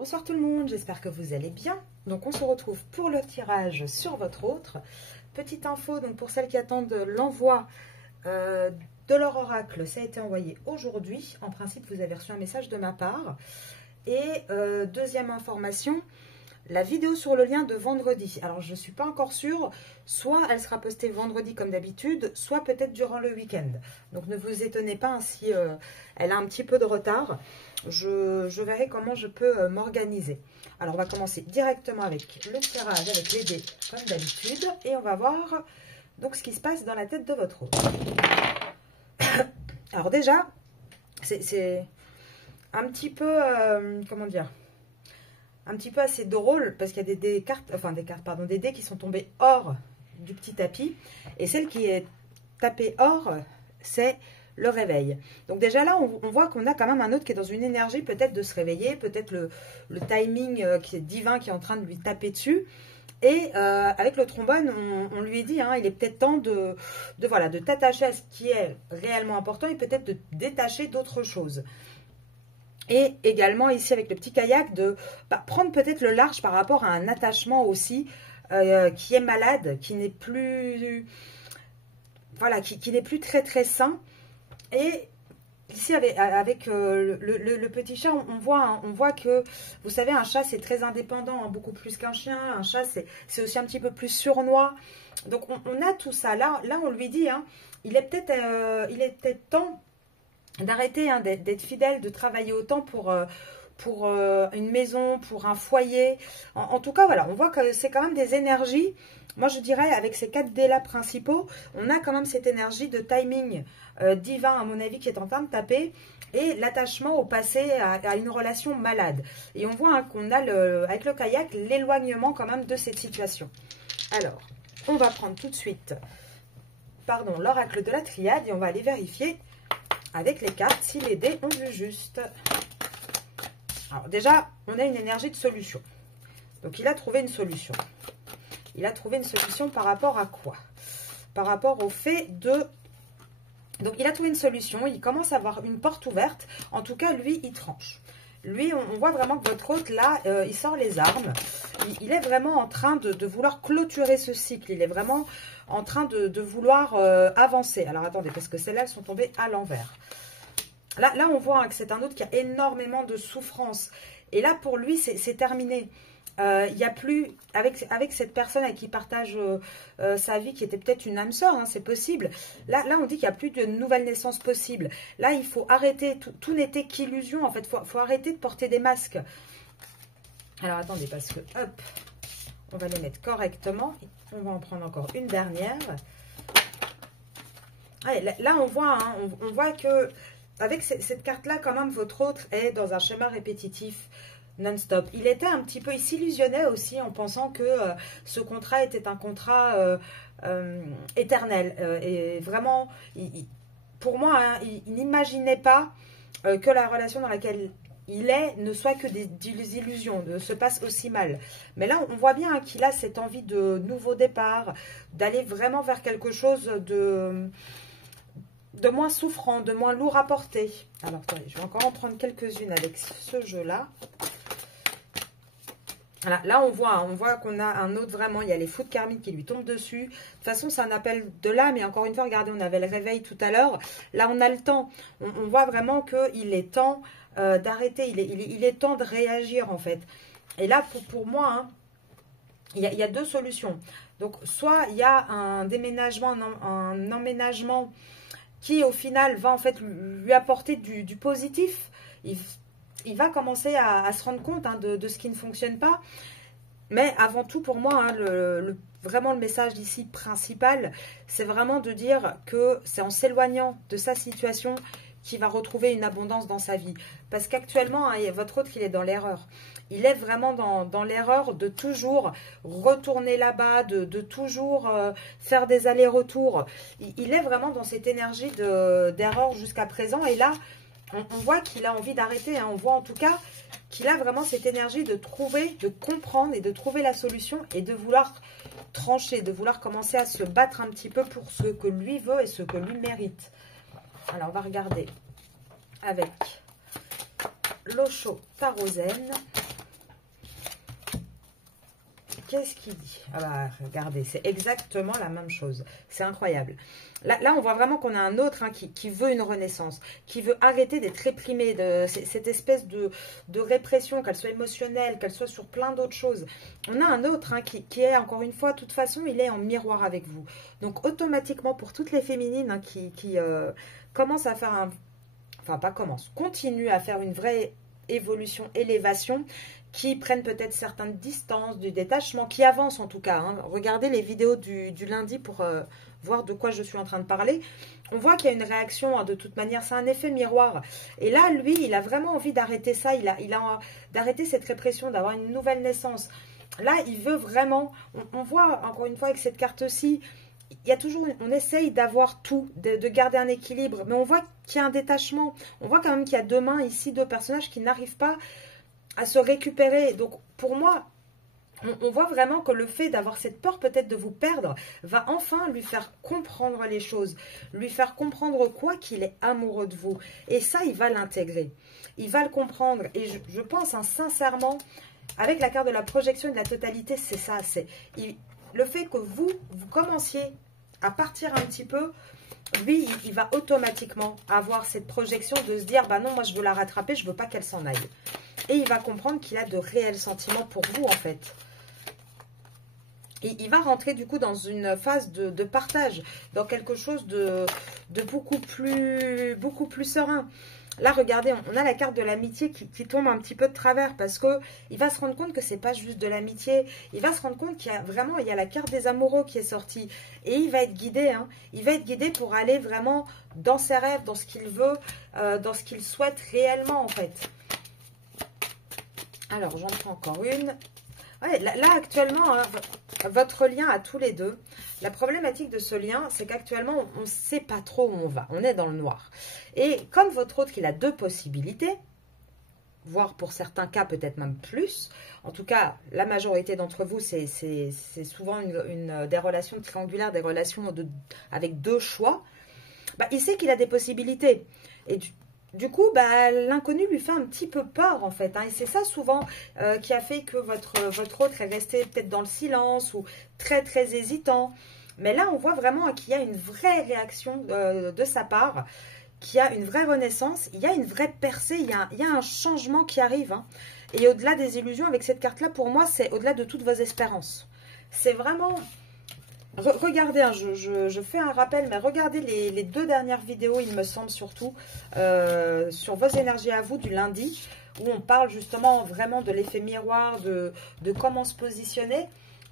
Bonsoir tout le monde, j'espère que vous allez bien. Donc on se retrouve pour le tirage sur votre autre. Petite info, donc pour celles qui attendent l'envoi de leur oracle, ça a été envoyé aujourd'hui. En principe, vous avez reçu un message de ma part. Et deuxième information, la vidéo sur le lien de vendredi. Alors je ne suis pas encore sûre, soit elle sera postée vendredi comme d'habitude, soit peut-être durant le week-end. Donc ne vous étonnez pas hein, si elle a un petit peu de retard. Je verrai comment je peux m'organiser. Alors on va commencer directement avec le tirage, avec les dés comme d'habitude. Et on va voir donc ce qui se passe dans la tête de votre autre. Alors déjà, c'est un petit peu, comment dire, un petit peu assez drôle parce qu'il y a des dés qui sont tombés hors du petit tapis. Et celle qui est tapée hors, c'est le réveil. Donc déjà là, on voit qu'on a quand même un autre qui est dans une énergie peut-être de se réveiller, peut-être le timing qui est divin qui est en train de lui taper dessus. Et avec le trombone, on lui dit, hein, il est peut-être temps de t'attacher à ce qui est réellement important et peut-être de détacher d'autres choses. Et également ici avec le petit kayak, de prendre peut-être le large par rapport à un attachement aussi qui est malade, qui n'est plus, voilà, qui n'est plus très très sain. Et ici, avec le petit chat, on voit que, vous savez, un chat, c'est très indépendant, hein, beaucoup plus qu'un chien. Un chat, c'est aussi un petit peu plus sournois. Donc, on a tout ça. Là on lui dit, hein, il est peut-être temps d'arrêter hein, d'être fidèle, de travailler autant pour une maison, pour un foyer. En tout cas, voilà, on voit que c'est quand même des énergies. Moi, je dirais, avec ces 4 dés-là principaux, on a quand même cette énergie de timing divin, à mon avis, qui est en train de taper, et l'attachement au passé, à une relation malade. Et on voit hein, qu'on a, avec le kayak, l'éloignement quand même de cette situation. Alors, on va prendre tout de suite, l'oracle de la triade, et on va aller vérifier avec les cartes si les dés ont vu juste. Alors déjà, on a une énergie de solution. Donc, il a trouvé une solution. Il a trouvé une solution par rapport à quoi? Par rapport au fait de... Donc, il a trouvé une solution. Il commence à avoir une porte ouverte. En tout cas, lui, il tranche. Lui, on voit vraiment que votre hôte, là, il sort les armes. Il est vraiment en train de vouloir clôturer ce cycle. Il est vraiment en train de vouloir avancer. Alors, attendez, parce que celles-là, elles sont tombées à l'envers. Là, on voit hein, que c'est un autre qui a énormément de souffrance. Et là, pour lui, c'est terminé. Il n'y a plus, avec cette personne avec qui il partage sa vie, qui était peut-être une âme sœur, hein, c'est possible. Là, on dit qu'il n'y a plus de nouvelle naissance possible. Là, il faut arrêter. Tout n'était qu'illusion, en fait. Il faut arrêter de porter des masques. Alors, attendez, parce que, hop, on va les mettre correctement. On va en prendre encore une dernière. Allez, là, on voit, hein, on voit que, avec cette carte-là, quand même, votre autre est dans un schéma répétitif non-stop. Il était un petit peu, il s'illusionnait aussi en pensant que ce contrat était un contrat éternel. Et vraiment, pour moi, hein, il n'imaginait pas que la relation dans laquelle il est ne soit que des illusions, ne se passe aussi mal. Mais là, on voit bien hein, qu'il a cette envie de nouveau départ, d'aller vraiment vers quelque chose de moins souffrant, de moins lourd à porter. Alors, attendez, je vais encore en prendre quelques-unes avec ce jeu-là. Voilà, là, on voit qu'on a un autre vraiment, il y a les foudres karmiques qui lui tombent dessus. De toute façon, c'est un appel de l'âme. Et encore une fois, regardez, on avait le réveil tout à l'heure. Là, on a le temps. On voit vraiment qu'il est temps d'arrêter. Il est temps de réagir, en fait. Et là, pour moi, hein, il y a 2 solutions. Donc, soit il y a un déménagement, un emménagement qui, au final, va en fait lui apporter du positif. Il va commencer à se rendre compte hein, de ce qui ne fonctionne pas. Mais avant tout, pour moi, hein, vraiment le message ici principal, c'est vraiment de dire que c'est en s'éloignant de sa situation qu'il va retrouver une abondance dans sa vie. Parce qu'actuellement, hein, votre autre, il est dans l'erreur. Il est vraiment dans l'erreur de toujours retourner là-bas, de toujours faire des allers-retours. Il est vraiment dans cette énergie d'erreur jusqu'à présent. Et là, on voit qu'il a envie d'arrêter. Hein. On voit en tout cas qu'il a vraiment cette énergie de trouver, de comprendre et de trouver la solution et de vouloir trancher, de vouloir commencer à se battre un petit peu pour ce que lui veut et ce que lui mérite. Alors, on va regarder avec l'Osho Tarot Zen. qu'est-ce qu'il dit? Ah bah, regardez, c'est exactement la même chose. C'est incroyable. Là, on voit vraiment qu'on a un autre hein, qui veut une renaissance, qui veut arrêter d'être réprimé, de cette espèce de répression, qu'elle soit émotionnelle, qu'elle soit sur plein d'autres choses. On a un autre hein, qui est, encore une fois, de toute façon, il est en miroir avec vous. Donc, automatiquement, pour toutes les féminines hein, qui commencent à faire un... Enfin, pas commencent, continuent à faire une vraie évolution, élévation, qui prennent peut-être certaines distances, du détachement, qui avancent en tout cas. Hein. Regardez les vidéos du lundi pour voir de quoi je suis en train de parler. On voit qu'il y a une réaction, hein, de toute manière, c'est un effet miroir. Et là, lui, il a vraiment envie d'arrêter ça, il a d'arrêter cette répression, d'avoir une nouvelle naissance. Là, il veut vraiment, on voit encore une fois avec cette carte-ci, il y a toujours, on essaye d'avoir tout, de garder un équilibre, mais on voit qu'il y a un détachement. On voit quand même qu'il y a deux mains ici, deux personnages qui n'arrivent pas à se récupérer. Donc, pour moi, on voit vraiment que le fait d'avoir cette peur peut-être de vous perdre va enfin lui faire comprendre les choses, lui faire comprendre quoi, qu'il est amoureux de vous. Et ça, il va l'intégrer. Il va le comprendre. Et je pense hein, sincèrement, avec la carte de la projection et de la totalité, c'est ça. C'est le fait que vous commenciez à partir un petit peu, lui, il va automatiquement avoir cette projection de se dire, bah non, moi je veux la rattraper, je veux pas qu'elle s'en aille. Et il va comprendre qu'il a de réels sentiments pour vous, en fait. Et il va rentrer, du coup, dans une phase de partage, dans quelque chose de beaucoup plus serein. Là, regardez, on a la carte de l'amitié qui tombe un petit peu de travers parce que il va se rendre compte que c'est pas juste de l'amitié. Il va se rendre compte qu'il y a vraiment, il y a la carte des amoureux qui est sortie. Et il va être guidé, hein. Il va être guidé pour aller vraiment dans ses rêves, dans ce qu'il veut, dans ce qu'il souhaite réellement, en fait. Alors, j'en prends encore une. Ouais, là actuellement, hein, votre lien à tous les deux, la problématique de ce lien, c'est qu'actuellement, on ne sait pas trop où on va. On est dans le noir. Et comme votre autre, il a deux possibilités, voire pour certains cas, peut-être même plus. En tout cas, la majorité d'entre vous, c'est souvent des relations triangulaires, des relations avec deux choix. Bah, il sait qu'il a des possibilités. Et du coup, bah, l'inconnu lui fait un petit peu peur, en fait. Hein, et c'est ça, souvent, qui a fait que votre autre est resté peut-être dans le silence ou très, très hésitant. Mais là, on voit vraiment qu'il y a une vraie réaction de sa part, qu'il y a une vraie renaissance, il y a une vraie percée, il y a un changement qui arrive. Hein. Et au-delà des illusions, avec cette carte-là, pour moi, c'est au-delà de toutes vos espérances. C'est vraiment... Regardez, hein, je fais un rappel, mais regardez les deux dernières vidéos, il me semble surtout, sur vos énergies à vous du lundi, où on parle justement vraiment de l'effet miroir, de comment se positionner.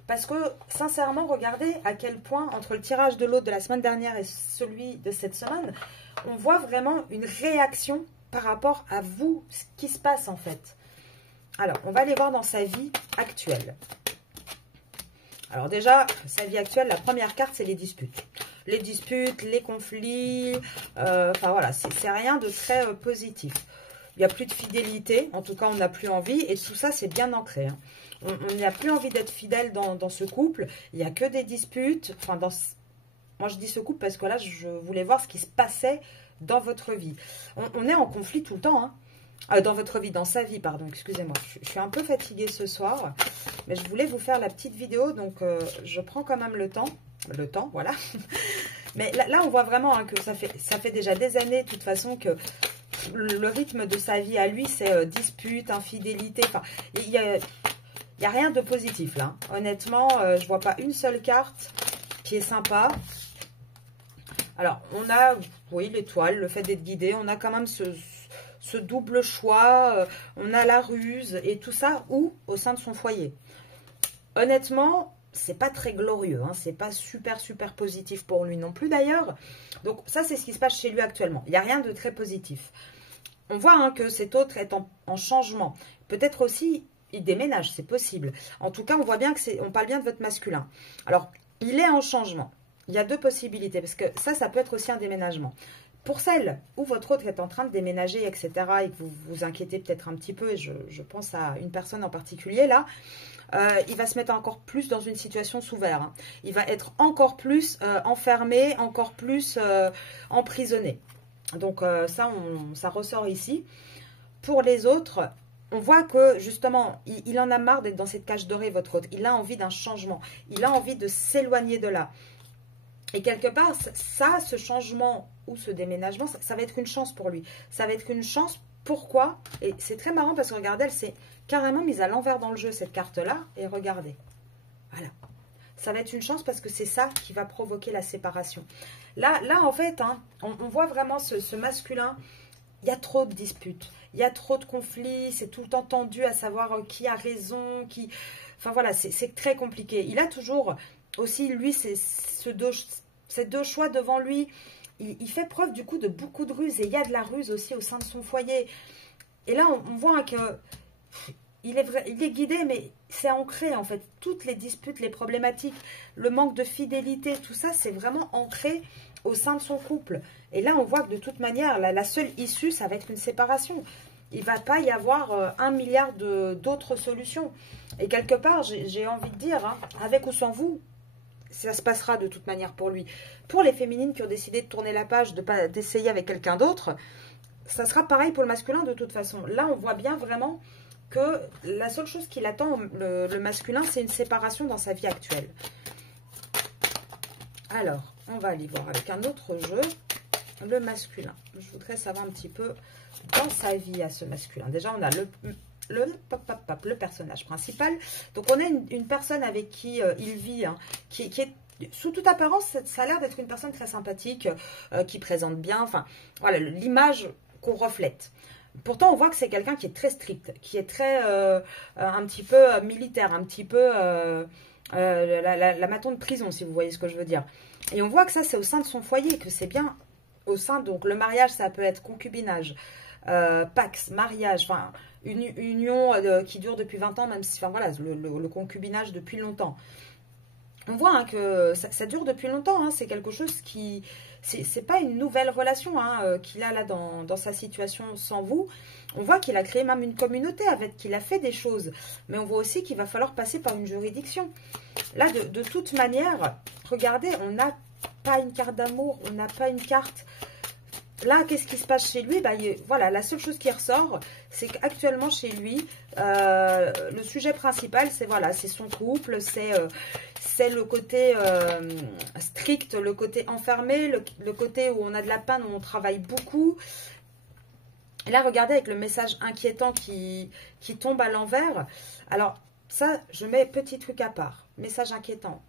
Parce que, sincèrement, regardez à quel point, entre le tirage de l'autre de la semaine dernière et celui de cette semaine, on voit vraiment une réaction par rapport à vous, ce qui se passe en fait. Alors, on va aller voir dans sa vie actuelle. Alors déjà, sa vie actuelle, la première carte, c'est les disputes. Les disputes, les conflits, enfin voilà, c'est rien de très positif. Il n'y a plus de fidélité, en tout cas on n'a plus envie, et tout ça c'est bien ancré. Hein. On n'a plus envie d'être fidèle dans ce couple, il n'y a que des disputes. Enfin, moi je dis ce couple parce que là je voulais voir ce qui se passait dans votre vie. On est en conflit tout le temps, hein. Dans votre vie, dans sa vie, pardon, excusez-moi. Je suis un peu fatiguée ce soir, mais je voulais vous faire la petite vidéo, donc je prends quand même le temps, voilà. Mais là on voit vraiment hein, que ça fait déjà des années, de toute façon, que le rythme de sa vie à lui, c'est dispute, infidélité, enfin, il y a rien de positif là. Honnêtement, je vois pas une seule carte qui est sympa. Alors, on a, oui, l'étoile, le fait d'être guidé, on a quand même ce double choix, on a la ruse et tout ça, ou au sein de son foyer. Honnêtement, c'est pas très glorieux, hein, c'est pas super positif pour lui non plus d'ailleurs. Donc ça, c'est ce qui se passe chez lui actuellement. Il n'y a rien de très positif. On voit hein, que cet autre est en changement. Peut-être aussi, il déménage, c'est possible. En tout cas, on voit bien que on parle bien de votre masculin. Alors, il est en changement. Il y a deux possibilités, parce que ça peut être aussi un déménagement. Pour celle où votre autre est en train de déménager, etc., et que vous vous inquiétez peut-être un petit peu, et je pense à une personne en particulier là, il va se mettre encore plus dans une situation sous verre. Hein. Il va être encore plus enfermé, encore plus emprisonné. Donc ça ressort ici. Pour les autres, on voit que, justement, il en a marre d'être dans cette cage dorée, votre hôte. Il a envie d'un changement. Il a envie de s'éloigner de là. Et quelque part, ça, ce changement ou ce déménagement, ça va être une chance pour lui. Ça va être une chance. Pourquoi? Et c'est très marrant parce que, regardez, elle s'est carrément mise à l'envers dans le jeu, cette carte-là. Et regardez. Voilà. Ça va être une chance parce que c'est ça qui va provoquer la séparation. Là en fait, hein, on voit vraiment ce masculin. Il y a trop de disputes. Il y a trop de conflits. C'est tout le temps tendu à savoir qui a raison, qui... Enfin voilà, c'est très compliqué. Il a toujours aussi, lui, ces deux choix devant lui. Il fait preuve du coup de beaucoup de ruse. Et il y a de la ruse aussi au sein de son foyer. Et là, on voit que... il est guidé, mais c'est ancré en fait. Toutes les disputes, les problématiques, le manque de fidélité, tout ça, c'est vraiment ancré au sein de son couple. Et là, on voit que de toute manière, la seule issue, ça va être une séparation. Il ne va pas y avoir 1 milliard d'autres solutions. Et quelque part, j'ai envie de dire, hein, avec ou sans vous, ça se passera de toute manière pour lui. Pour les féminines qui ont décidé de tourner la page, d'essayer avec quelqu'un d'autre, ça sera pareil pour le masculin de toute façon. Là, on voit bien vraiment que la seule chose qu'il attend, le masculin, c'est une séparation dans sa vie actuelle. Alors, on va aller voir avec un autre jeu, le masculin. Je voudrais savoir un petit peu dans sa vie à ce masculin. Déjà, on a le personnage principal. Donc, on a une personne avec qui il vit, hein, qui est, sous toute apparence, ça a l'air d'être une personne très sympathique, qui présente bien, enfin, voilà, l'image qu'on reflète. Pourtant, on voit que c'est quelqu'un qui est très strict, qui est très, un petit peu militaire, un petit peu la maton de prison, si vous voyez ce que je veux dire. Et on voit que ça, c'est au sein de son foyer, que c'est bien au sein, donc le mariage, ça peut être concubinage, pax, mariage, enfin, une union qui dure depuis 20 ans, même si, enfin voilà, le concubinage depuis longtemps. On voit hein, que ça dure depuis longtemps, hein, c'est quelque chose qui... C'est pas une nouvelle relation hein, qu'il a là dans sa situation sans vous. On voit qu'il a créé même une communauté avec, qu'il a fait des choses. Mais on voit aussi qu'il va falloir passer par une juridiction. Là, de toute manière, regardez, on n'a pas une carte d'amour, on n'a pas une carte... Là, qu'est-ce qui se passe chez lui? Voilà, la seule chose qui ressort, c'est qu'actuellement chez lui, le sujet principal, c'est voilà, c'est son couple, c'est le côté strict, le côté enfermé, le côté où on a de la peine, où on travaille beaucoup. Et là, regardez avec le message inquiétant qui tombe à l'envers. Alors, ça, je mets petit truc à part. Message inquiétant.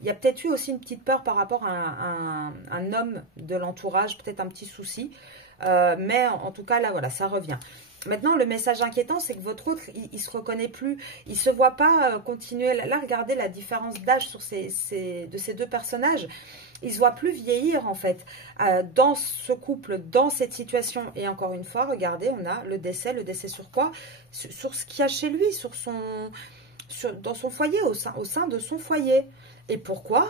Il y a peut-être eu aussi une petite peur par rapport à un homme de l'entourage, peut-être un petit souci. Mais en tout cas, là, voilà, ça revient. Maintenant, le message inquiétant, c'est que votre autre, il ne se reconnaît plus. Il ne se voit pas continuer. Là, regardez la différence d'âge de ces deux personnages. Il ne se voit plus vieillir, en fait, dans ce couple, dans cette situation. Et encore une fois, regardez, on a le décès. Le décès sur quoi? Sur ce qu'il y a chez lui, dans son foyer, au sein de son foyer. Et pourquoi?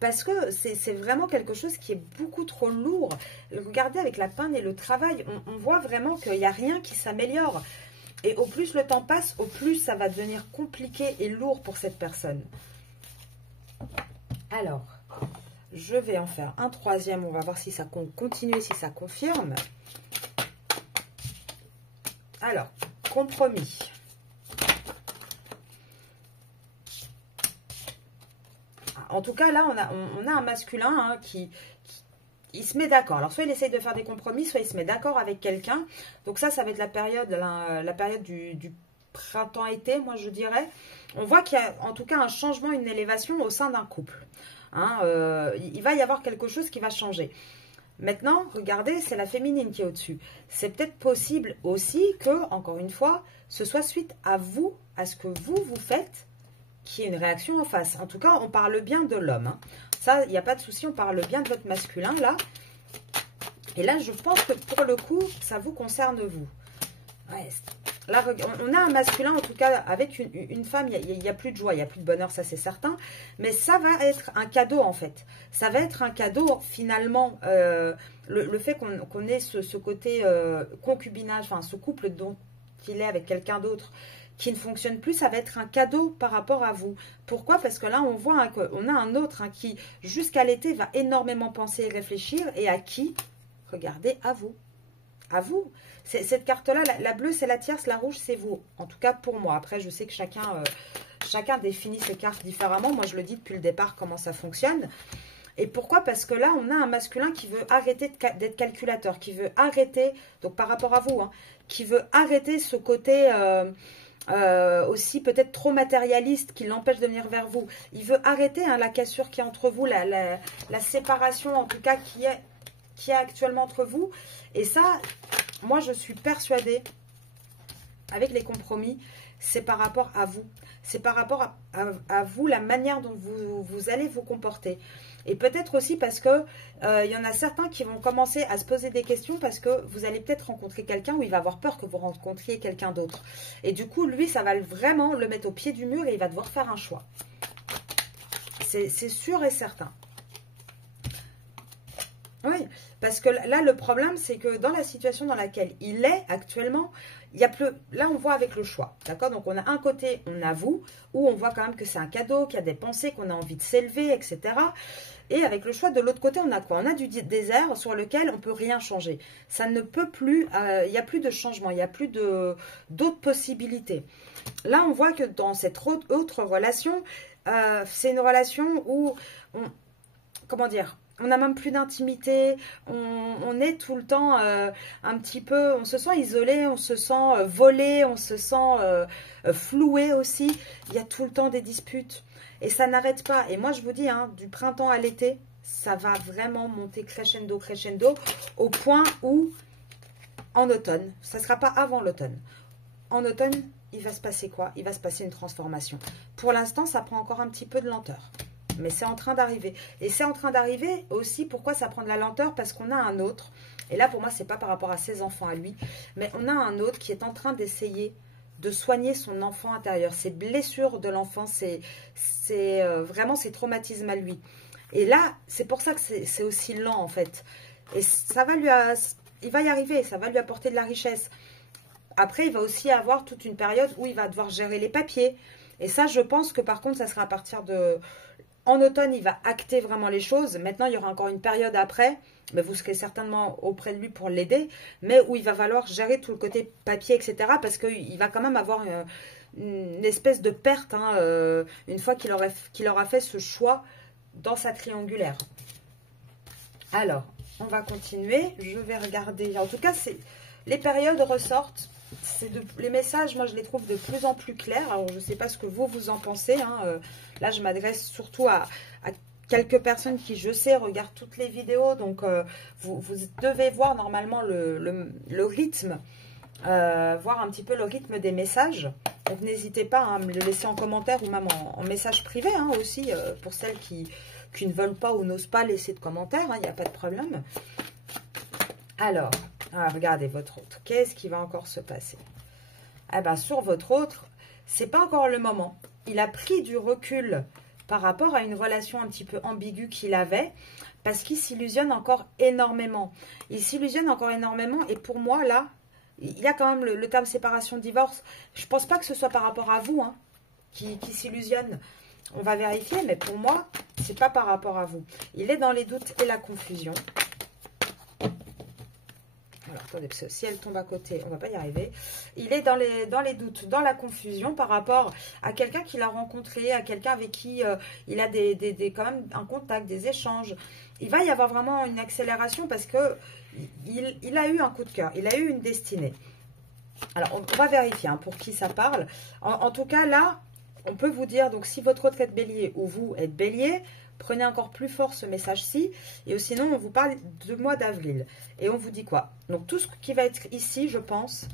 Parce que c'est vraiment quelque chose qui est beaucoup trop lourd. Regardez avec la peine et le travail, on voit vraiment qu'il n'y a rien qui s'améliore. Et au plus le temps passe, au plus ça va devenir compliqué et lourd pour cette personne. Alors, je vais en faire un troisième. On va voir si ça continue, si ça confirme. Alors, compromis. En tout cas, là, on a un masculin hein, qui il se met d'accord. Alors, soit il essaye de faire des compromis, soit il se met d'accord avec quelqu'un. Donc ça va être la période du printemps-été, moi, je dirais. On voit qu'il y a en tout cas un changement, une élévation au sein d'un couple. Hein, il va y avoir quelque chose qui va changer. Maintenant, regardez, c'est la féminine qui est au-dessus. C'est peut-être possible aussi que, encore une fois, ce soit suite à vous, à ce que vous faites, qui est une réaction en face. En tout cas, on parle bien de l'homme. Hein. Ça, il n'y a pas de souci, on parle bien de votre masculin, là. Et là, je pense que pour le coup, ça vous concerne vous. Ouais, là, on a un masculin, en tout cas, avec une femme, il n'y a plus de joie, il n'y a plus de bonheur, ça c'est certain. Mais ça va être un cadeau, en fait. Ça va être un cadeau, finalement, le fait qu'on ait ce côté concubinage, enfin, ce couple dont il est avec quelqu'un d'autre, qui ne fonctionne plus, ça va être un cadeau par rapport à vous. Pourquoi? Parce que là, on voit hein, qu'on a un autre hein, qui, jusqu'à l'été, va énormément penser et réfléchir. Et à qui? Regardez, à vous. à vous. Cette carte-là, la bleue, c'est la tierce, la rouge, c'est vous. En tout cas, pour moi. Après, je sais que chacun définit ses cartes différemment. Moi, je le dis depuis le départ, comment ça fonctionne. Et pourquoi? Parce que là, on a un masculin qui veut arrêter d'être calculateur, qui veut arrêter, donc par rapport à vous, hein, qui veut arrêter ce côté aussi peut-être trop matérialiste qui l'empêche de venir vers vous. Il veut arrêter hein, la cassure qui est entre vous, la séparation en tout cas qui est actuellement entre vous. Et ça, moi je suis persuadée, avec les compromis, c'est par rapport à vous. C'est par rapport à vous, la manière dont vous allez vous comporter. Et peut-être aussi parce que y en a certains qui vont commencer à se poser des questions parce que vous allez peut-être rencontrer quelqu'un où il va avoir peur que vous rencontriez quelqu'un d'autre. Et du coup, lui, ça va vraiment le mettre au pied du mur et il va devoir faire un choix. C'est sûr et certain. Oui, parce que là, le problème, c'est que dans la situation dans laquelle il est actuellement, il y a plus. Là, on voit avec le choix, d'accord? Donc, on a un côté, on avoue, où on voit quand même que c'est un cadeau, qu'il y a des pensées, qu'on a envie de s'élever, etc. Et avec le choix, de l'autre côté, on a quoi? On a du désert sur lequel on ne peut rien changer. Ça ne peut plus, il n'y a plus de changement, il n'y a plus d'autres possibilités. Là, on voit que dans cette autre relation, c'est une relation où, comment dire? On n'a même plus d'intimité, on est tout le temps un petit peu, on se sent isolé, on se sent volé, on se sent floué aussi. Il y a tout le temps des disputes et ça n'arrête pas. Et moi je vous dis, hein, du printemps à l'été, ça va vraiment monter crescendo, crescendo, au point où en automne, ça ne sera pas avant l'automne. En automne, il va se passer quoi? Il va se passer une transformation. Pour l'instant, ça prend encore un petit peu de lenteur. Mais c'est en train d'arriver. Et c'est en train d'arriver aussi, pourquoi ça prend de la lenteur? Parce qu'on a un autre, et là pour moi c'est pas par rapport à ses enfants à lui, mais on a un autre qui est en train d'essayer de soigner son enfant intérieur, ses blessures de l'enfant, c'est vraiment ses traumatismes à lui. Et là, c'est pour ça que c'est aussi lent en fait. Et ça va il va y arriver, ça va lui apporter de la richesse. Après, il va aussi avoir toute une période où il va devoir gérer les papiers. Et ça, je pense que par contre, ça sera à partir de... En automne, il va acter vraiment les choses. Maintenant, il y aura encore une période après, mais vous serez certainement auprès de lui pour l'aider, mais où il va falloir gérer tout le côté papier, etc. Parce qu'il va quand même avoir une espèce de perte, hein, une fois qu'il aura fait ce choix dans sa triangulaire. Alors, on va continuer. Je vais regarder. En tout cas, les périodes ressortent. Les messages, moi, je les trouve de plus en plus clairs. Alors, je ne sais pas ce que vous en pensez. Hein. Là, je m'adresse surtout à quelques personnes qui, je sais, regardent toutes les vidéos. Donc, vous devez voir normalement le rythme, voir un petit peu le rythme des messages. Donc, n'hésitez pas à me le laisser en commentaire ou même en message privé hein, aussi, pour celles qui ne veulent pas ou n'osent pas laisser de commentaires. Il n'y a pas de problème. Alors... Ah, regardez votre autre. Qu'est-ce qui va encore se passer? Ah ben, sur votre autre, c'est pas encore le moment. Il a pris du recul par rapport à une relation un petit peu ambiguë qu'il avait, parce qu'il s'illusionne encore énormément. Il s'illusionne encore énormément, et pour moi, là, il y a quand même le terme séparation-divorce. Je pense pas que ce soit par rapport à vous, hein, qui s'illusionne. On va vérifier, mais pour moi, c'est pas par rapport à vous. Il est dans les doutes et la confusion. Alors, attendez, parce que si elle tombe à côté, on ne va pas y arriver. Il est dans les doutes, dans la confusion par rapport à quelqu'un qu'il a rencontré, à quelqu'un avec qui il a quand même un contact, des échanges. Il va y avoir vraiment une accélération parce que il a eu un coup de cœur, il a eu une destinée. Alors, on va vérifier hein, pour qui ça parle. En tout cas, là, on peut vous dire, donc si votre autre est bélier ou vous êtes bélier, prenez encore plus fort ce message-ci. Et sinon, on vous parle du mois d'avril. Et on vous dit quoi? Donc, tout ce qui va être ici, je pense.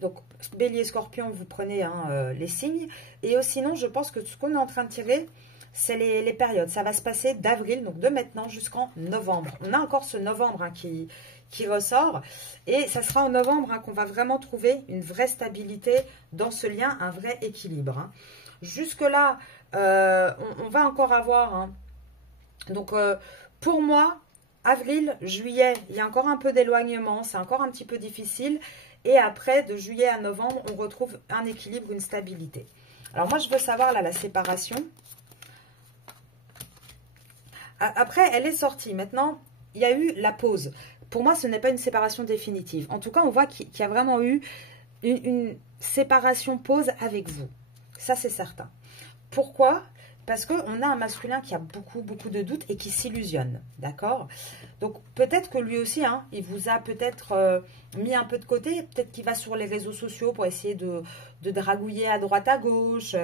Donc, bélier, scorpion, vous prenez hein, les signes. Et sinon, je pense que ce qu'on est en train de tirer, c'est les périodes. Ça va se passer d'avril, donc de maintenant jusqu'en novembre. On a encore ce novembre hein, qui ressort. Et ça sera en novembre hein, qu'on va vraiment trouver une vraie stabilité dans ce lien, un vrai équilibre. Hein. Jusque-là, on va encore avoir... Hein. Donc, pour moi, avril, juillet, il y a encore un peu d'éloignement. C'est encore un petit peu difficile. Et après, de juillet à novembre, on retrouve un équilibre, une stabilité. Alors, moi, je veux savoir, là, la séparation. Après, elle est sortie. Maintenant, il y a eu la pause. pour moi, ce n'est pas une séparation définitive. En tout cas, on voit qu'il y a vraiment eu une séparation pause avec vous. Ça, c'est certain. Pourquoi? Parce qu'on a un masculin qui a beaucoup de doutes et qui s'illusionne, d'accord? Donc, peut-être que lui aussi, hein, il vous a peut-être mis un peu de côté. Peut-être qu'il va sur les réseaux sociaux pour essayer de dragouiller à droite, à gauche.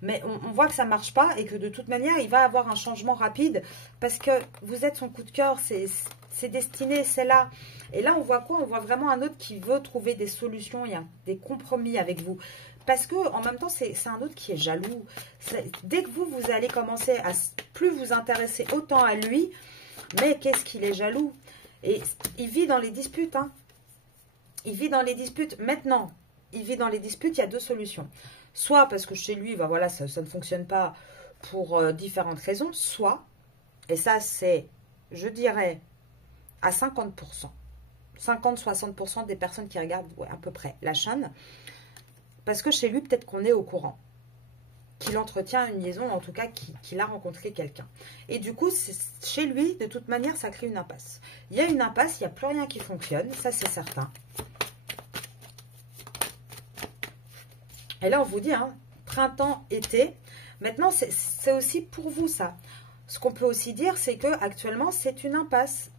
Mais on voit que ça ne marche pas et que de toute manière, il va avoir un changement rapide parce que vous êtes son coup de cœur, c'est destiné, c'est là. Et là, on voit quoi? On voit vraiment un autre qui veut trouver des solutions, il y a des compromis avec vous. Parce que en même temps, c'est un autre qui est jaloux. Dès que vous allez commencer à plus vous intéresser autant à lui, mais qu'est-ce qu'il est jaloux. Et il vit dans les disputes. Hein. Il vit dans les disputes. Maintenant, il vit dans les disputes, il y a deux solutions. Soit parce que chez lui, bah voilà, ça ne fonctionne pas pour différentes raisons. Soit, et ça c'est, je dirais, à 50%. 50-60% des personnes qui regardent ouais, à peu près la chaîne. Parce que chez lui, peut-être qu'on est au courant. Qu'il entretient une liaison, en tout cas qu'il a rencontré quelqu'un. Et du coup, chez lui, de toute manière, ça crée une impasse. Il y a une impasse, il n'y a plus rien qui fonctionne, ça c'est certain. Et là, on vous dit, hein, printemps, été. Maintenant, c'est aussi pour vous ça. Ce qu'on peut aussi dire, c'est que actuellement, c'est une impasse.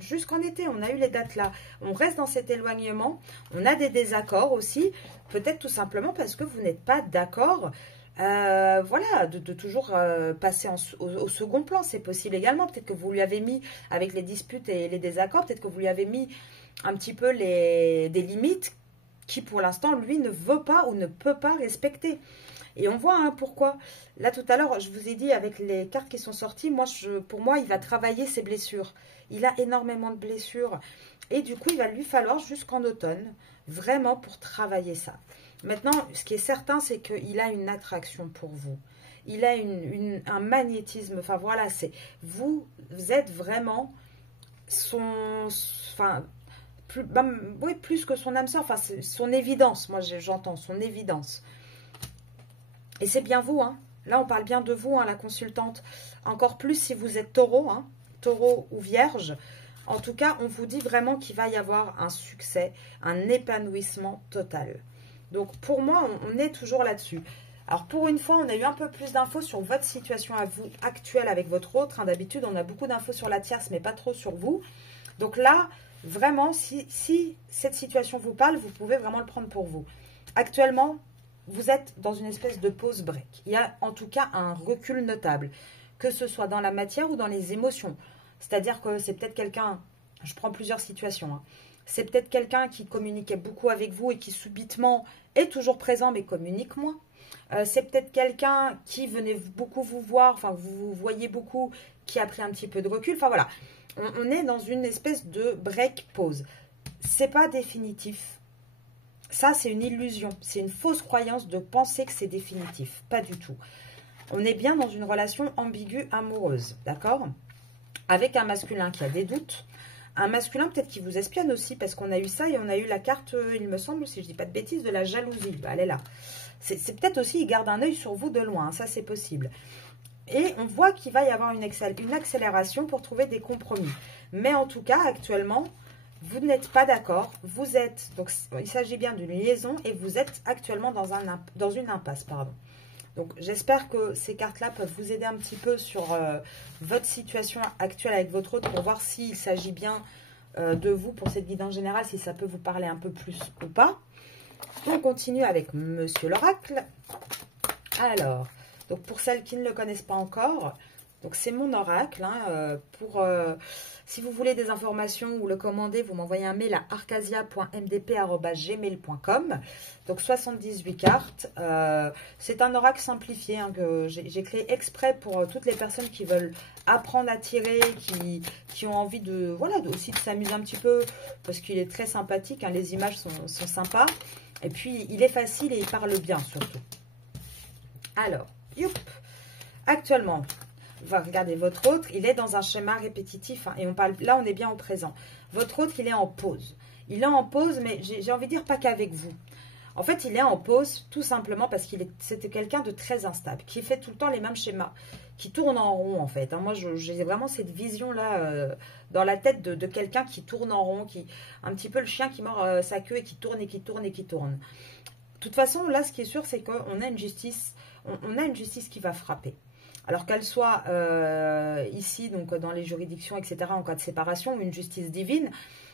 Jusqu'en été, on a eu les dates là. On reste dans cet éloignement. On a des désaccords aussi. Peut-être tout simplement parce que vous n'êtes pas d'accord. Voilà, de toujours passer au second plan. C'est possible également. Peut-être que vous lui avez mis, avec les disputes et les désaccords, peut-être que vous lui avez mis un petit peu des limites qui, pour l'instant, lui, ne veut pas ou ne peut pas respecter. Et on voit hein, pourquoi. Là, tout à l'heure, je vous ai dit, avec les cartes qui sont sorties, pour moi, il va travailler ses blessures. Il a énormément de blessures. Et du coup, il va lui falloir jusqu'en automne, vraiment pour travailler ça. Maintenant, ce qui est certain, c'est qu'il a une attraction pour vous. Il a un magnétisme. Enfin, voilà, vous êtes vraiment plus que son âme sœur. Enfin, c'est son évidence. Moi, j'entends son évidence. Et c'est bien vous, hein. Là, on parle bien de vous, hein, la consultante. Encore plus si vous êtes taureau, hein, taureau ou vierge. En tout cas, on vous dit vraiment qu'il va y avoir un succès, un épanouissement total. Donc, pour moi, on est toujours là-dessus. Alors, pour une fois, on a eu un peu plus d'infos sur votre situation à vous actuelle avec votre autre. Hein. D'habitude, on a beaucoup d'infos sur la tierce, mais pas trop sur vous. Donc là, vraiment, si cette situation vous parle, vous pouvez vraiment le prendre pour vous. Actuellement, vous êtes dans une espèce de pause break. Il y a en tout cas un recul notable, que ce soit dans la matière ou dans les émotions. C'est-à-dire que c'est peut-être quelqu'un, je prends plusieurs situations, hein. C'est peut-être quelqu'un qui communiquait beaucoup avec vous et qui subitement est toujours présent mais communique moins. C'est peut-être quelqu'un qui venait beaucoup vous voir, enfin vous voyez beaucoup, qui a pris un petit peu de recul. Enfin voilà, on est dans une espèce de break pause. C'est pas définitif. Ça, c'est une illusion. C'est une fausse croyance de penser que c'est définitif. Pas du tout. On est bien dans une relation ambiguë amoureuse, d'accord? Avec un masculin qui a des doutes. Un masculin peut-être qui vous espionne aussi, parce qu'on a eu ça et on a eu la carte, il me semble, si je ne dis pas de bêtises, de la jalousie. Elle est là. C'est peut-être aussi, il garde un œil sur vous de loin. Ça, c'est possible. Et on voit qu'il va y avoir une accélération pour trouver des compromis. Mais en tout cas, actuellement, vous n'êtes pas d'accord, vous êtes, donc il s'agit bien d'une liaison et vous êtes actuellement dans une impasse, pardon. Donc j'espère que ces cartes-là peuvent vous aider un petit peu sur votre situation actuelle avec votre autre pour voir s'il s'agit bien de vous pour cette guidance générale, si ça peut vous parler un peu plus ou pas. On continue avec Monsieur l'Oracle. Alors, donc pour celles qui ne le connaissent pas encore, donc c'est mon oracle, hein, si vous voulez des informations ou le commander, vous m'envoyez un mail à arcasia.mdp@gmail.com. Donc 78 cartes. C'est un oracle simplifié hein, que j'ai créé exprès pour toutes les personnes qui veulent apprendre à tirer, qui ont envie de aussi de s'amuser un petit peu, parce qu'il est très sympathique, hein, les images sont sympas. Et puis il est facile et il parle bien surtout. Alors, actuellement, regardez, votre autre, il est dans un schéma répétitif. Hein, et là, on est bien au présent. Votre autre, il est en pause. Il est en pause, mais j'ai envie de dire pas qu'avec vous. En fait, il est en pause tout simplement parce c'était quelqu'un de très instable, qui fait tout le temps les mêmes schémas, qui tourne en rond en fait. Hein. Moi, j'ai vraiment cette vision-là dans la tête de quelqu'un qui tourne en rond, un petit peu le chien qui mord sa queue et qui tourne et qui tourne et qui tourne. De toute façon, là, ce qui est sûr, c'est qu'on a une justice, on a une justice qui va frapper. Alors qu'elle soit ici, donc dans les juridictions, etc., en cas de séparation, ou une justice divine,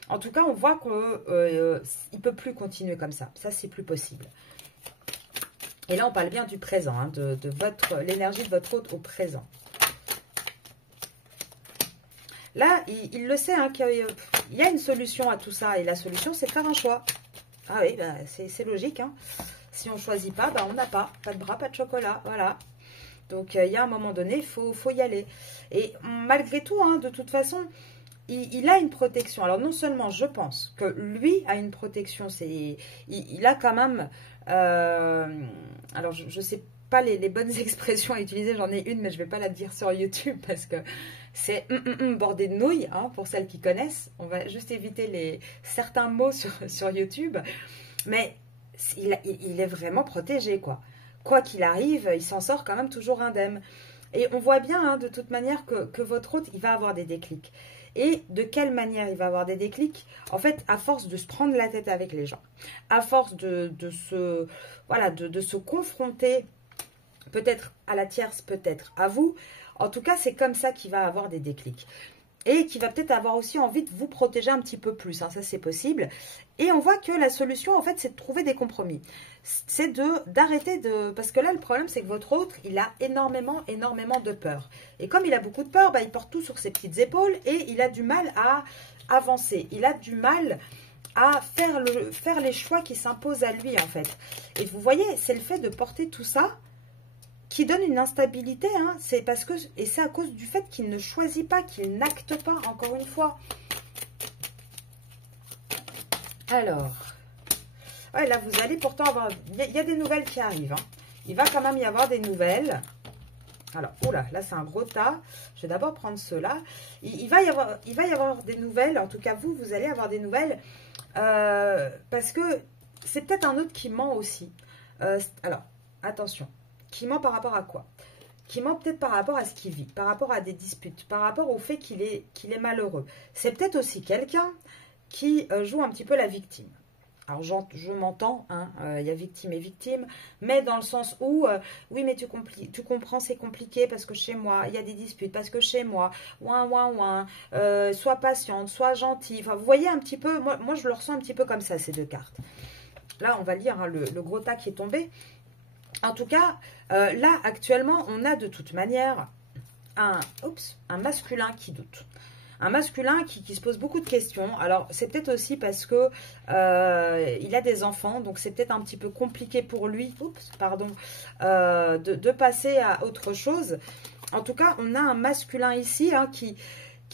en tout cas, on voit qu'il ne peut plus continuer comme ça. Ça, c'est plus possible. Et là, on parle bien du présent, hein, de l'énergie de votre hôte au présent. Là, il le sait, hein, qu'il y a une solution à tout ça. Et la solution, c'est de faire un choix. Ah oui, bah, c'est logique. Hein. Si on ne choisit pas, bah, on n'a pas. Pas de bras, pas de chocolat. Voilà. Donc, il y a un moment donné, il faut y aller. Et malgré tout, hein, de toute façon, il a une protection. Alors, non seulement, je pense que lui a une protection, il a quand même... alors, je ne sais pas les bonnes expressions à utiliser, j'en ai une, mais je ne vais pas la dire sur YouTube parce que c'est bordé de nouilles, hein, pour celles qui connaissent. On va juste éviter certains mots sur YouTube. Mais il est vraiment protégé, quoi. Quoi qu'il arrive, il s'en sort quand même toujours indemne. Et on voit bien, hein, de toute manière, que votre hôte, il va avoir des déclics. Et de quelle manière il va avoir des déclics? En fait, à force de se prendre la tête avec les gens, à force de se confronter, peut-être à la tierce, peut-être à vous. En tout cas, c'est comme ça qu'il va avoir des déclics. Et qui va peut-être avoir aussi envie de vous protéger un petit peu plus. Hein, ça, c'est possible. Et on voit que la solution, en fait, c'est de trouver des compromis. C'est d'arrêter de... Parce que là, le problème, c'est que votre autre, il a énormément de peur. Et comme il a beaucoup de peur, bah, il porte tout sur ses petites épaules et il a du mal à avancer. Il a du mal à faire les choix qui s'imposent à lui, en fait. Et vous voyez, c'est le fait de porter tout ça qui donne une instabilité, hein, c'est parce que, et c'est à cause du fait qu'il ne choisit pas, qu'il n'acte pas, encore une fois. Alors, ouais, là, vous allez pourtant avoir, il y a des nouvelles qui arrivent, hein. Il va quand même y avoir des nouvelles. Alors, oula, là, c'est un gros tas. Je vais d'abord prendre ceux-là. Il va y avoir des nouvelles, en tout cas, vous allez avoir des nouvelles, parce que c'est peut-être un autre qui ment aussi. Alors, attention. Qui ment par rapport à quoi? Qui ment peut-être par rapport à ce qu'il vit, par rapport à des disputes, par rapport au fait qu'il est malheureux. C'est peut-être aussi quelqu'un qui joue un petit peu la victime. Alors, je m'entends, hein, y a victime et victime, mais dans le sens où, oui, mais tu comprends, c'est compliqué parce que chez moi, il y a des disputes, parce que chez moi, sois patiente, sois gentille. Enfin, vous voyez un petit peu, moi, je le ressens un petit peu comme ça, ces deux cartes. Là, on va lire, hein, le gros tas qui est tombé. En tout cas, là, actuellement, on a de toute manière un masculin qui doute. Un masculin qui se pose beaucoup de questions. Alors, c'est peut-être aussi parce que il a des enfants, donc c'est peut-être un petit peu compliqué pour lui, de passer à autre chose. En tout cas, on a un masculin ici, hein, qui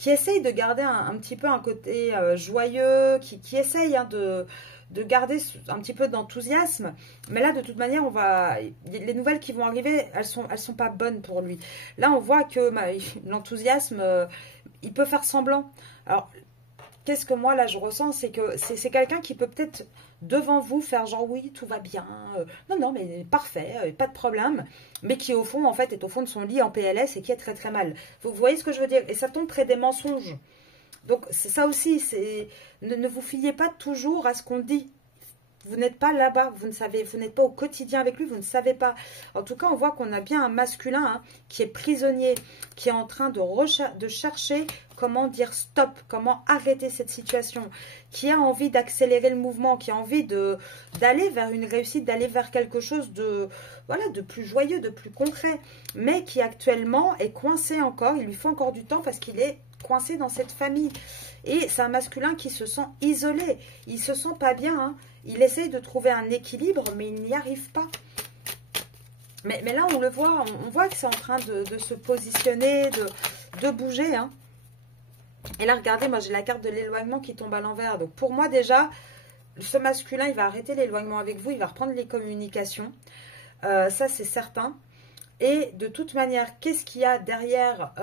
essaye de garder un petit peu un côté joyeux, qui essaye, hein, de garder un petit peu d'enthousiasme. Mais là, de toute manière, les nouvelles qui vont arriver, elles sont pas bonnes pour lui. Là, on voit que l'enthousiasme, il peut faire semblant. Alors, qu'est-ce que moi, là, je ressens? C'est que c'est quelqu'un qui peut peut-être, devant vous, faire genre, oui, tout va bien. Non, mais parfait, pas de problème. Mais qui, au fond, en fait, est au fond de son lit en PLS et qui est très, très mal. Vous voyez ce que je veux dire? Et ça tombe près des mensonges. Donc, c'est ça aussi, ne vous fiez pas toujours à ce qu'on dit. Vous n'êtes pas là-bas, vous n'êtes pas au quotidien avec lui, vous ne savez pas. En tout cas, on voit qu'on a bien un masculin, hein, qui est prisonnier, qui est en train de chercher comment dire stop, comment arrêter cette situation, qui a envie d'accélérer le mouvement, qui a envie d'aller vers une réussite, d'aller vers quelque chose de plus joyeux, de plus concret, mais qui actuellement est coincé encore, il lui faut encore du temps parce qu'il est coincé dans cette famille. Et c'est un masculin qui se sent isolé, il se sent pas bien, hein. Il essaye de trouver un équilibre, mais il n'y arrive pas. Mais là, on le voit, on voit que c'est en train de se positionner, de bouger, hein. Et là, regardez, moi j'ai la carte de l'éloignement qui tombe à l'envers. Donc pour moi déjà, ce masculin, il va arrêter l'éloignement avec vous, il va reprendre les communications. Ça, c'est certain. Et de toute manière, qu'est-ce qu'il y a derrière,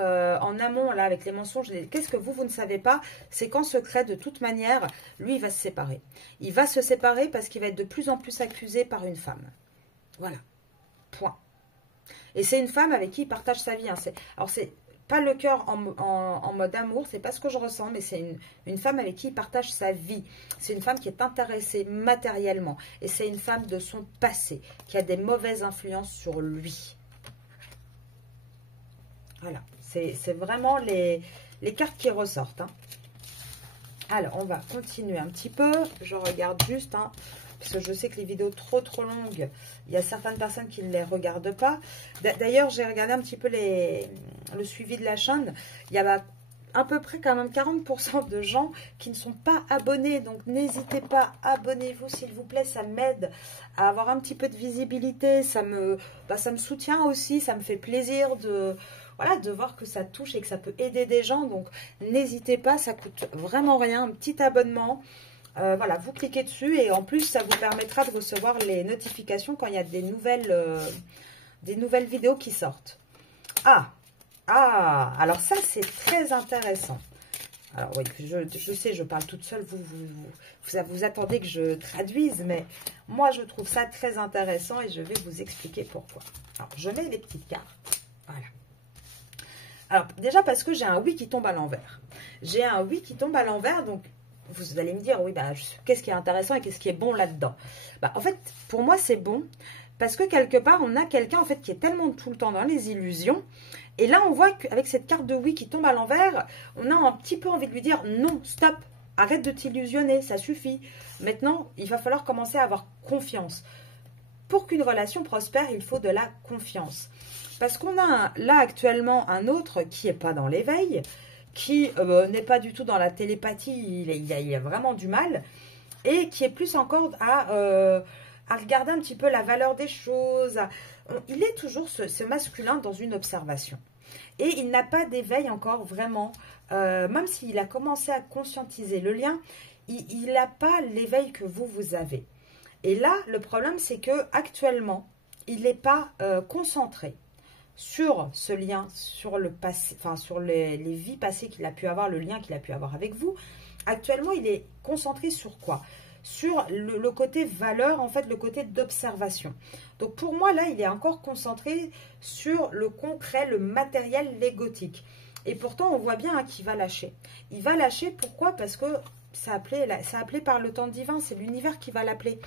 en amont, là, avec les mensonges, qu'est-ce que vous ne savez pas? C'est qu'en secret, de toute manière, lui, il va se séparer. Il va se séparer parce qu'il va être de plus en plus accusé par une femme. Voilà. Point. Et c'est une femme avec qui il partage sa vie. Hein. Alors, c'est pas le cœur en mode amour, c'est pas ce que je ressens, mais c'est une femme avec qui il partage sa vie. C'est une femme qui est intéressée matériellement. Et c'est une femme de son passé, qui a des mauvaises influences sur lui. Voilà, c'est vraiment les cartes qui ressortent. Hein. Alors, on va continuer un petit peu. Je regarde juste, hein, parce que je sais que les vidéos trop longues, il y a certaines personnes qui ne les regardent pas. D'ailleurs, j'ai regardé un petit peu le suivi de la chaîne. Il y a à peu près quand même 40% de gens qui ne sont pas abonnés. Donc, n'hésitez pas, abonnez-vous s'il vous plaît. Ça m'aide à avoir un petit peu de visibilité. Ça me soutient aussi. Ça me fait plaisir de voir que ça touche et que ça peut aider des gens. Donc, n'hésitez pas, ça coûte vraiment rien. Un petit abonnement. Voilà, vous cliquez dessus et en plus, ça vous permettra de recevoir les notifications quand il y a des nouvelles vidéos qui sortent. Alors ça, c'est très intéressant. Alors oui, je sais, je parle toute seule, vous attendez que je traduise, mais moi, je trouve ça très intéressant et je vais vous expliquer pourquoi. Alors, je mets les petites cartes. Voilà. Alors, déjà parce que j'ai un oui qui tombe à l'envers. J'ai un oui qui tombe à l'envers, donc vous allez me dire, oui, bah, qu'est-ce qui est intéressant et qu'est-ce qui est bon là-dedans? Bah, en fait, pour moi, c'est bon parce que quelque part, on a quelqu'un en fait qui est tellement tout le temps dans les illusions. Et là, on voit qu'avec cette carte de oui qui tombe à l'envers, on a un petit peu envie de lui dire, non, stop, arrête de t'illusionner, ça suffit. Maintenant, il va falloir commencer à avoir confiance. Pour qu'une relation prospère, il faut de la confiance. Parce qu'on a là actuellement un autre qui n'est pas dans l'éveil, qui n'est pas du tout dans la télépathie, il a vraiment du mal, et qui est plus encore à regarder un petit peu la valeur des choses. Il est toujours ce masculin dans une observation. Et il n'a pas d'éveil encore vraiment, même s'il a commencé à conscientiser le lien, il n'a pas l'éveil que vous avez. Et là, le problème, c'est que actuellement, il n'est pas concentré sur ce lien, sur le passé, enfin sur les vies passées qu'il a pu avoir, le lien qu'il a pu avoir avec vous. Actuellement, il est concentré sur quoi? Sur le côté valeur, en fait, le côté d'observation. Donc pour moi, là, il est encore concentré sur le concret, le matériel, l'égotique. Et pourtant, on voit bien hein, qu'il va lâcher. Il va lâcher, pourquoi? Parce que c'est appelé par le temps divin, c'est l'univers qui va l'appeler.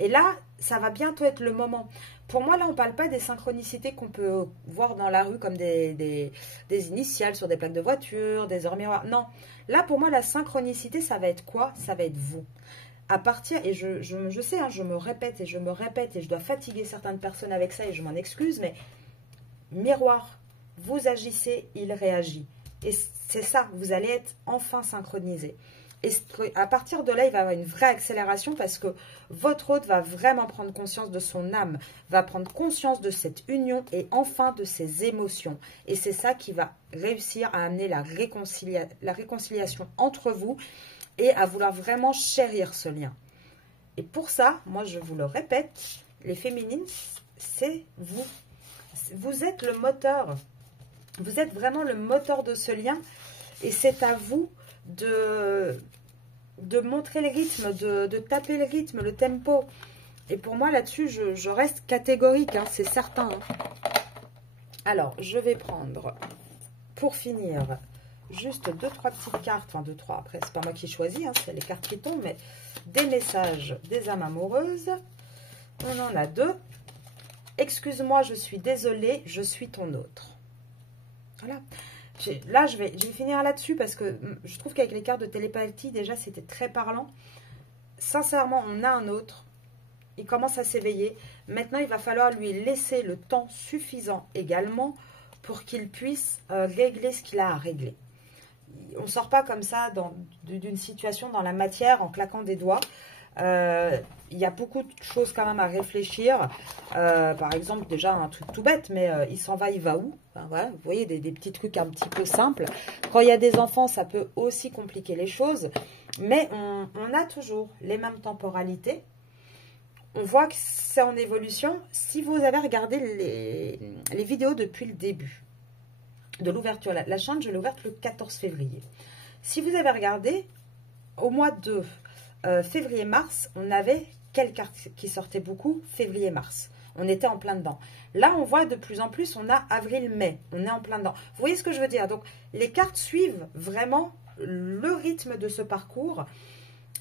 Et là, ça va bientôt être le moment. Pour moi, là, on ne parle pas des synchronicités qu'on peut voir dans la rue comme des initiales sur des plaques de voiture, des heures miroirs. Non, là, pour moi, la synchronicité, ça va être quoi? Ça va être vous. À partir, et je sais, hein, je me répète et je dois fatiguer certaines personnes avec ça et je m'en excuse, mais miroir, vous agissez, il réagit. Et c'est ça, vous allez être enfin synchronisé. Et à partir de là, il va y avoir une vraie accélération parce que votre hôte va vraiment prendre conscience de son âme, va prendre conscience de cette union et enfin de ses émotions. Et c'est ça qui va réussir à amener la réconciliation entre vous et à vouloir vraiment chérir ce lien. Et pour ça, moi je vous le répète, les féminines, c'est vous. Vous êtes le moteur. Vous êtes vraiment le moteur de ce lien et c'est à vous de montrer le rythme, de taper le rythme, le tempo. Et pour moi, là-dessus, je reste catégorique, hein, c'est certain. Hein. Alors, je vais prendre, pour finir, juste 2-3 petites cartes, enfin 2-3, après, c'est pas moi qui choisis, hein, c'est les cartes qui tombent, mais des messages des âmes amoureuses. On en a 2. Excuse-moi, je suis désolée, je suis ton autre. Voilà. Là, je vais finir là-dessus parce que je trouve qu'avec les cartes de télépathie, déjà, c'était très parlant. Sincèrement, on a un autre. Il commence à s'éveiller. Maintenant, il va falloir lui laisser le temps suffisant également pour qu'il puisse régler ce qu'il a à régler. On ne sort pas comme ça d'une situation dans la matière en claquant des doigts. Il y a beaucoup de choses quand même à réfléchir. Par exemple, déjà un truc tout bête, mais il s'en va, il va où? Enfin, voilà, vous voyez, des petits trucs un petit peu simples. Quand il y a des enfants, ça peut aussi compliquer les choses. Mais on a toujours les mêmes temporalités. on voit que c'est en évolution. Si vous avez regardé les vidéos depuis le début de l'ouverture, la chaîne, je l'ai ouverte le 14 février. Si vous avez regardé, au mois de février-mars, on avait quelle carte qui sortait beaucoup? Février-mars. On était en plein dedans. Là, on voit de plus en plus, on a avril-mai. On est en plein dedans. Vous voyez ce que je veux dire? Donc, les cartes suivent vraiment le rythme de ce parcours.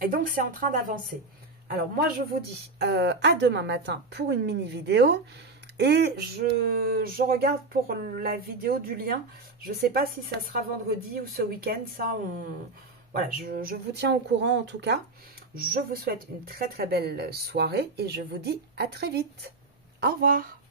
Et donc, c'est en train d'avancer. Alors, moi, je vous dis à demain matin pour une mini vidéo. Et je regarde pour la vidéo du lien. Je ne sais pas si ça sera vendredi ou ce week-end. Ça, voilà, je vous tiens au courant en tout cas. Je vous souhaite une très très belle soirée et je vous dis à très vite. Au revoir.